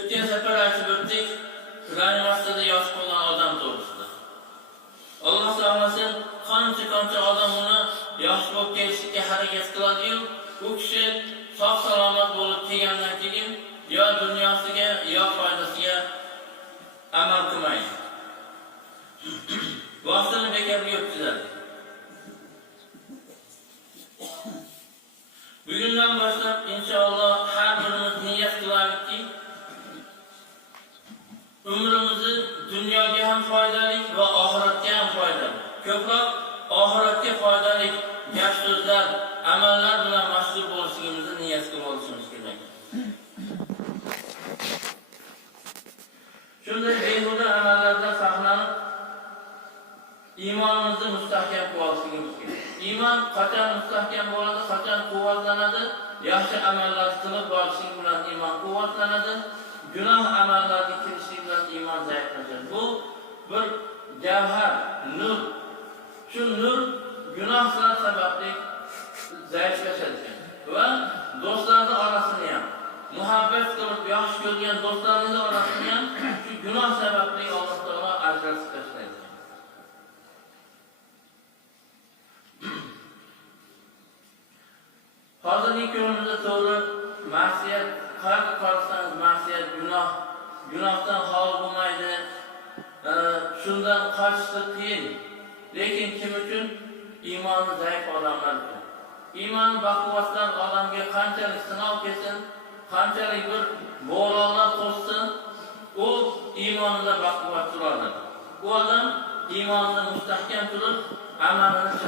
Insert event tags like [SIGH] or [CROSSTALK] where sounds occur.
Türkiye Zafer Arşivirtik, Ülhan Üniversitesi'nde yazık olan adam sorusudur. Allah sağlasın, kanıcı kanıcı adamını yazık olup gelişlikte hareket kıladı. Bu kişi sağ salamat bulup kegenden keyin yo dunyosiga yo foydasiga amal qilmaydi vaqtini bekorga o'tkazadi bugundan boshlab inshaalloh umrimizni dunyoga ham foydali va oxiratga ham foydali. Ko'proq oxiratga foydali gap so'zlar, amallar bilan mashg'ul bo'lishimizni niyat qilib olishimiz kerak. Shunday behuda amallardan saqlanib, iymonimizni mustahkam qilib olishimiz kerak. Iymon qachon mustahkam bo'ladi, qachon quvvatlanadi? Yaxshi amallar qilib borishing bilan iymon javhar, nur. Shu nur zaiflashadi ekan. va do'stlarni orasini ham muhabbat qilib yaxshi ko'rgan do'stlaringiz orasini ham shu gunoh sababli Alloh taolo ajratib [CLEARS THROAT] tashlaydi. Hozirgi kunimizda to'g'ri ma'siyat, qayerga qarasangiz ma'siyat, gunoh, gunohdan shundan qochishlik qiyin. Lekin kim uchun? Iymoni zaif odamlar uchun. Iymon baquvvatdan odamga qanchalik sinov kelsin, qanchalik bir bo'ronlar to'ssin, u iymonida baquvvat turadi. Bu odam iymonini mustahkam turib, amalini.